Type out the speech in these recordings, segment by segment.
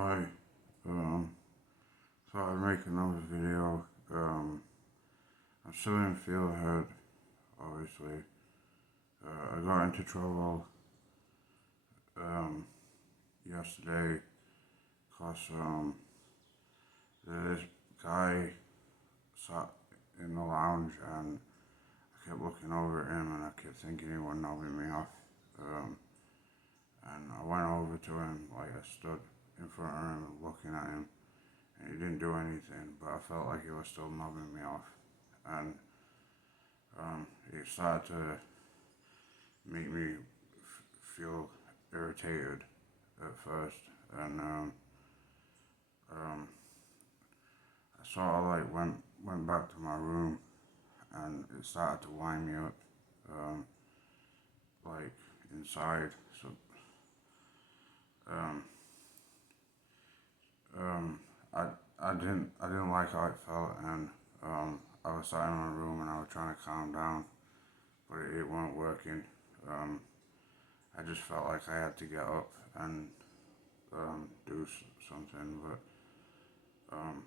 Hi, um, thought I'd make another video. I'm still in field head, obviously. I got into trouble, um, yesterday because, this guy sat in the lounge and I kept looking over at him and I kept thinking he was knobbing me off. Um, and I went over to him, like I stood in front of him looking at him, and he didn't do anything, but I felt like he was still knobbing me off. And he started to make me feel irritated at first, and um, I sort of like went back to my room, and it started to wind me up, um, like inside. So um, um, I I didn't like how it felt, and I was sat in my room and I was trying to calm down, but it wasn't working. Um, I just felt like I had to get up and do something, but um,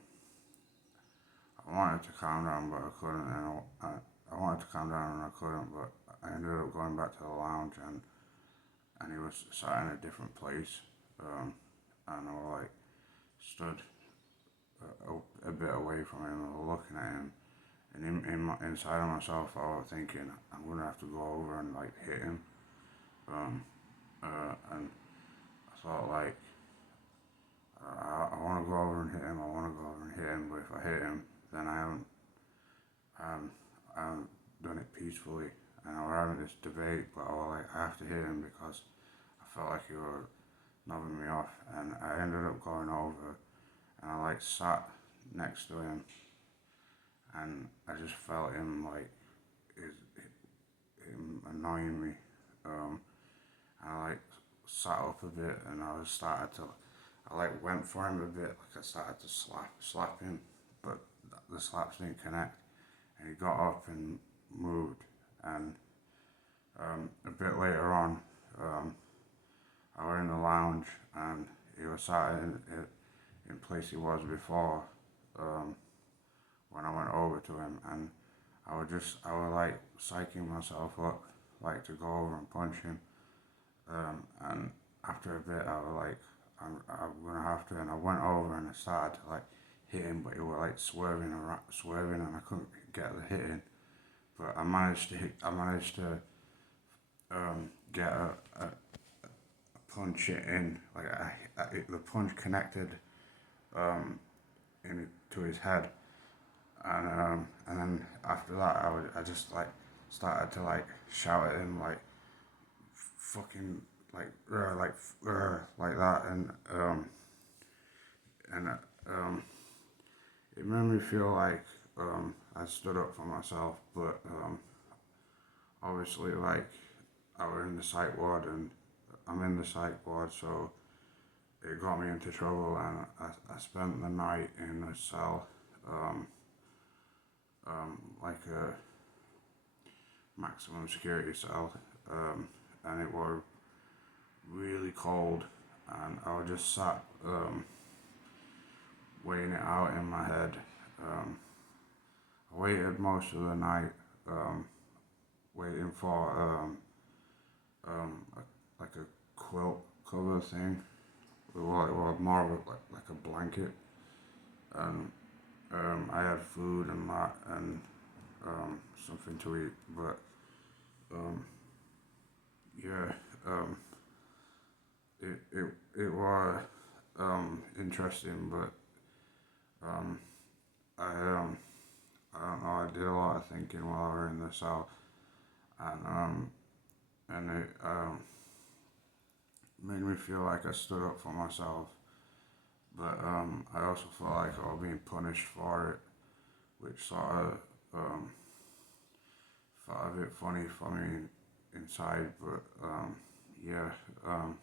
I wanted to calm down, but I couldn't, and I wanted to calm down and I couldn't, but I ended up going back to the lounge, and he was sat in a different place, and I was like stood a bit away from him, and looking at him, and inside of myself, I was thinking I'm gonna have to go over and like hit him, um, and I thought like I want to go over and hit him. I want to go over and hit him, but if I hit him, then um, I haven't done it peacefully. And I was having this debate, but I was like, I have to hit him because I felt like he was knobbing me off. And I ended up going over, and I like sat next to him, and I just felt him like him annoying me. Um, and I like sat up a bit, and I was started to I like went for him a bit, like I started to slap him, but the slaps didn't connect, and he got up and moved, and a bit later on, I was in the lounge, and he was sat in place he was before, um, when I went over to him, and I was like psyching myself up, like to go over and punch him, and after a bit, I was like, I'm gonna have to, and I went over and I started to like hit him, but he was like swerving, and I couldn't get the hit in. But I managed to get a punch it in, like the punch connected into his head, and then after that, I just like started to like shout at him like fucking like that, and it made me feel like I stood up for myself, but obviously like I was in the psych ward, and I'm in the psych ward, so it got me into trouble, and I spent the night in a cell, um, like a maximum security cell, and it was really cold, and I was just sat weighing it out in my head. Um, I waited most of the night, waiting for like a quilt cover thing. Well, it was more of like a blanket, and I had food and that, and something to eat. But um, yeah, um, it was interesting, but um, I I don't know. I did a lot of thinking while I was in the cell, and it made me feel like I stood up for myself. But I also felt like I was being punished for it, which sort of felt a bit funny for me inside. But yeah, um,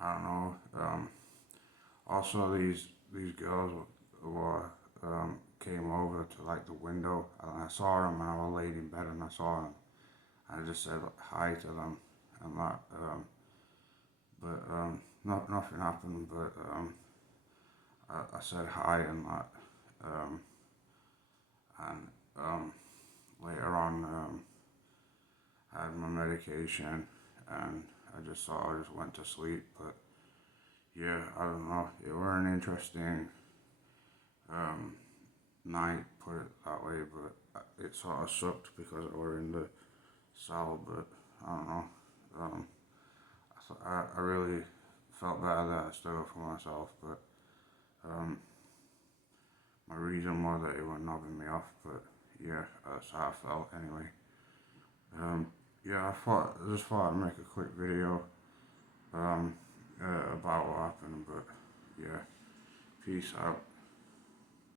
I don't know. Also, these girls were came over to like the window, and I saw them, and I was laid in bed, and I saw them. I just said hi to them, and that. But nothing happened, but I said hi and that, um, and later on I had my medication and I just thought I just went to sleep. But yeah, I don't know. It were an interesting um, night, put it that way, but it sort of sucked because I were in the cell. But I don't know. Um, I really felt bad that I stood up for myself, but um, my reason was that it was knobbing me off. But yeah, that's how I felt anyway. Um, yeah, I just thought I'd make a quick video um, about what happened. But yeah, peace out.